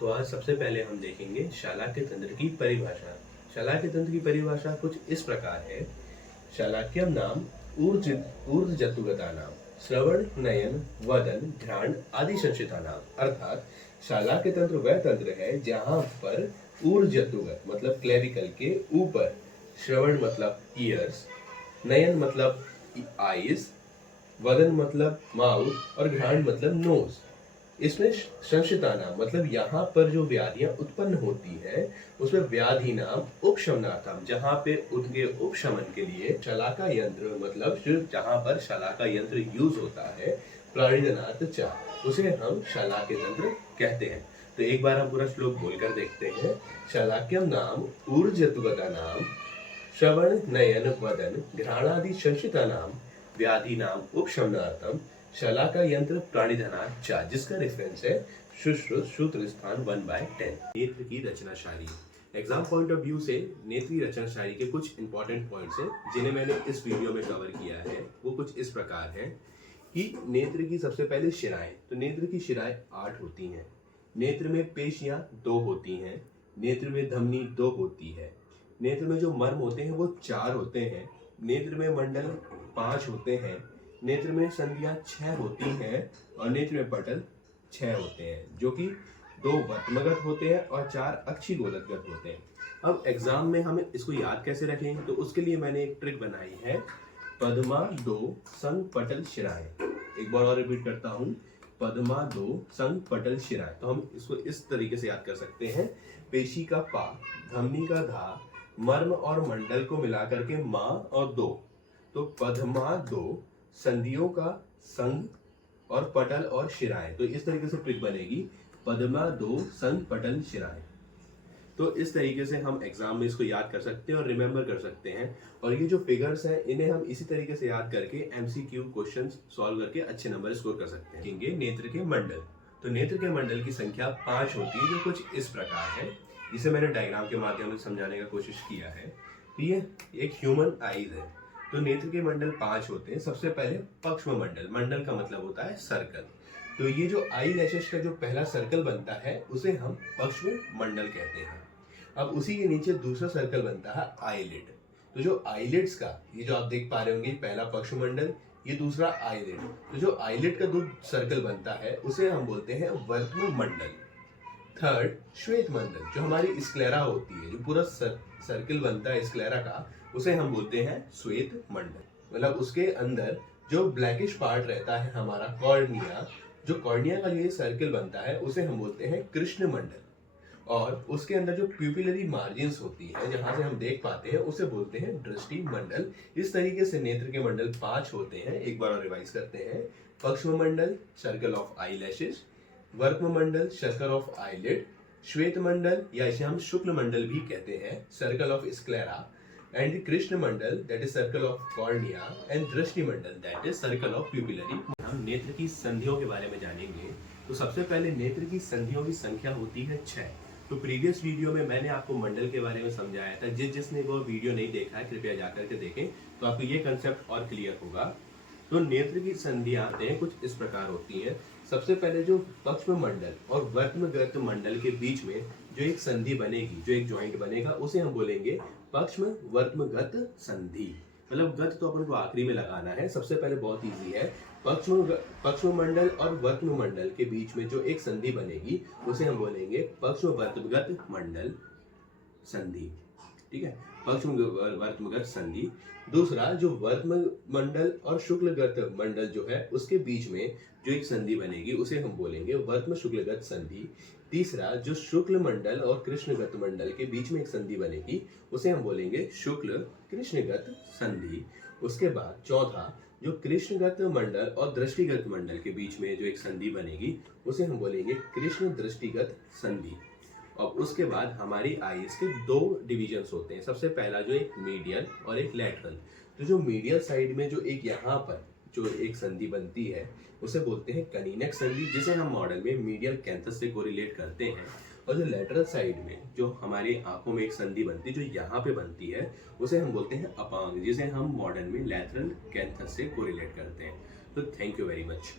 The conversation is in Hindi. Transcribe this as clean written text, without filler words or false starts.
तो आज सबसे पहले हम देखेंगे शालाक्य तंत्र की परिभाषा। शालाक्य तंत्र की परिभाषा कुछ इस प्रकार है। शालाक्यम नाम ऊर्ध्वजतुगता नाम श्रवण नयन वदन घ्राण आदि संचिता नाम। अर्थात शालाक्य तंत्र वह तंत्र है जहां पर ऊर्ध्वजतुगत मतलब क्लेविकल के ऊपर, श्रवण मतलब ईयर्स, नयन मतलब आईज, वदन मतलब माउथ और घ्राण मतलब नोज। इसमें संशिता नाम मतलब यहाँ पर जो व्याधियां उत्पन्न होती है उसमें व्याधि नाम उपशमनार्थम, जहाँ पे उनके उपशमन के लिए शलाका यंत्र मतलब जहाँ पर शलाका यंत्र यूज होता है, प्राणिधनाथ चा, उसे हम शलाक्य तंत्र कहते हैं। तो एक बार हम पूरा श्लोक बोलकर देखते हैं। शलाक्यम नाम ऊर्जतुगता नाम श्रवण नयन वदन घ्राणादि संशिता नाम व्याधि नाम उपशमनार्थम शलाका यंत्र प्राणिधनाथ चा, जिसका रेफरेंस है सुश्रुत सूत्र स्थान 1/10। नेत्र की रचना शायरी। एग्जाम पॉइंट ऑफ व्यू से नेत्र की रचना शायरी के कुछ इंपॉर्टेंट पॉइंट्स हैं जिन्हें मैंने इस वीडियो में कवर किया है। वो कुछ इस प्रकार है कि नेत्र की सबसे पहले शिराएं। तो नेत्र की शिराएं 8 होती हैं। नेत्र में पेशियां 2 होती हैं। नेत्र में धमनी 2 होती है। नेत्र में जो मर्म होते हैं वो 4 होते हैं। नेत्र में मंडल 5 होते हैं। नेत्र में संधियां 6 होती हैं और नेत्र में पटल 6 होते हैं, जो कि 2 वर्त्मगत होते हैं और 4 अक्षी गोलकगत होते हैं। अब एग्जाम में हमें इसको याद कैसे रखें, तो उसके लिए मैंने एक ट्रिक बनाई है। पद्मा 2 संग पटल शिराएं। एक बार और रिपीट करता हूं, पद्मा 2 संग पटल शिराएं। तो हम इसको इस तरीके से याद कर सकते हैं। पेशी का पा, धमनी का धा, मर्म और मंडल को मिलाकर के मां और 2, तो पद्मा 2 संधियों का संग और पटल और शिराएं। तो इस तरीके से ट्रिक बनेगी, पद्मा 2 संग पटल शिराएं। तो इस तरीके से हम एग्जाम में इसको याद कर सकते हैं और रिमेंबर कर सकते हैं। और ये जो फिगर्स हैं इन्हें हम इसी तरीके से याद करके एमसीक्यू क्वेश्चंस सॉल्व करके अच्छे नंबर स्कोर कर सकते हैं। देखेंगे नेत्र के मंडल। तो नेत्र के मंडल की संख्या 5 होती है, जो कुछ इस प्रकार है, जिसे मैंने डायग्राम के माध्यम से समझाने का कोशिश किया है। तो ये एक ह्यूमन आईज है। तो नेत्र के मंडल 5 होते हैं। सबसे पहले पक्ष्म मंडल, मंडल का मतलब होता है सर्कल। तो ये जो आई लैशेस का जो पहला सर्कल बनता है उसे हम पक्ष्म मंडल कहते हैं। अब उसी के नीचे दूसरा सर्कल बनता है आईलिड। तो जो आईलिड्स का, ये जो आप देख पा रहे होंगे, पहला पक्ष्म मंडल, ये दूसरा आईलिड। तो जो आईलिड का दो सर्कल बनता है उसे हम बोलते हैं वर्त्म मंडल। थर्ड श्वेत मंडल, जो हमारी स्क्लेरा होती है, जो पूरा सर्किल बनता है स्क्लेरा का, उसे हम बोलते हैं श्वेत मंडल। मतलब उसके अंदर जो ब्लैकिश पार्ट रहता है हमारा कॉर्निया, जो कॉर्निया का जो ये सर्किल बनता है उसे हम बोलते हैं कृष्ण मंडल। और उसके अंदर जो प्यूपिलरी मार्जिन्स होती है, जहां से हम देख पाते हैं, उसे बोलते हैं दृष्टि मंडल। इस तरीके से नेत्र के मंडल 5 होते हैं। एक बार और रिवाइज करते हैं। पक्ष्म मंडल सर्कल ऑफ आई लैशेस, वर्त्म मंडल सर्कल ऑफ आईलिड, श्वेत मंडल या इसे हम शुक्ल मंडल भी कहते हैं, सर्कल ऑफ स्क्लेरा, एंड कृष्ण मंडल that is circle of cornea, and दृष्टि मंडल that is circle of pupillary. हम नेत्र की संधियों के बारे में जानेंगे। तो सबसे पहले नेत्र की संधियों की संख्या होती है 6। तो प्रीवियस वीडियो में मैंने आपको मंडल के बारे में समझाया था। जिसने वो वीडियो नहीं देखा है कृपया जाकर के देखें, तो आपको ये कंसेप्ट और क्लियर होगा। तो नेत्र की संधियां आते हैं कुछ इस प्रकार होती हैं। सबसे पहले जो पक्ष्म मंडल और वर्त्मगत मंडल के बीच में जो एक संधि बनेगी, जो एक जॉइंट बनेगा, उसे हम बोलेंगे पक्ष्म वर्त्मगत संधि। मतलब गत तो अपन को आखिरी में लगाना है। सबसे पहले बहुत इजी है, पक्ष्म मंडल और वर्त्म मंडल के बीच में जो एक संधि बनेगी उसे हम बोलेंगे पक्ष्म वर्त्मगत मंडल संधि। ठीक है, पक्ष्म वर्त्मगत संधि। दूसरा, जो वर्त्म मंडल और शुक्लगत मंडल जो है उसके बीच में जो एक संधि बनेगी उसे हम बोलेंगे वर्त्म शुक्लगत संधि। तीसरा, जो शुक्ल मंडल और कृष्णगत मंडल के बीच में एक संधि बनेगी उसे हम बोलेंगे शुक्ल कृष्णगत संधि। उसके बाद चौथा, जो कृष्णगत मंडल और दृष्टिगत मंडल के बीच में जो एक संधि बनेगी उसे हम बोलेंगे कृष्ण दृष्टिगत संधि। और उसके बाद हमारी आईज के 2 डिविजन्स होते हैं। सबसे पहला जो एक मीडियल और एक लैटरल। तो जो मीडियल साइड में जो एक यहाँ पर जो एक संधि बनती है उसे बोलते हैं कनीनक संधि, जिसे हम मॉडल में मीडियल कैंथस से कोरिलेट करते हैं। और जो लेटरल साइड में जो हमारी आंखों में एक संधि बनती है, जो यहाँ पे बनती है, उसे हम बोलते हैं अपांग, जिसे हम मॉडल में लैटरल कैंथस से कोरिलेट करते हैं। तो थैंक यू वेरी मच।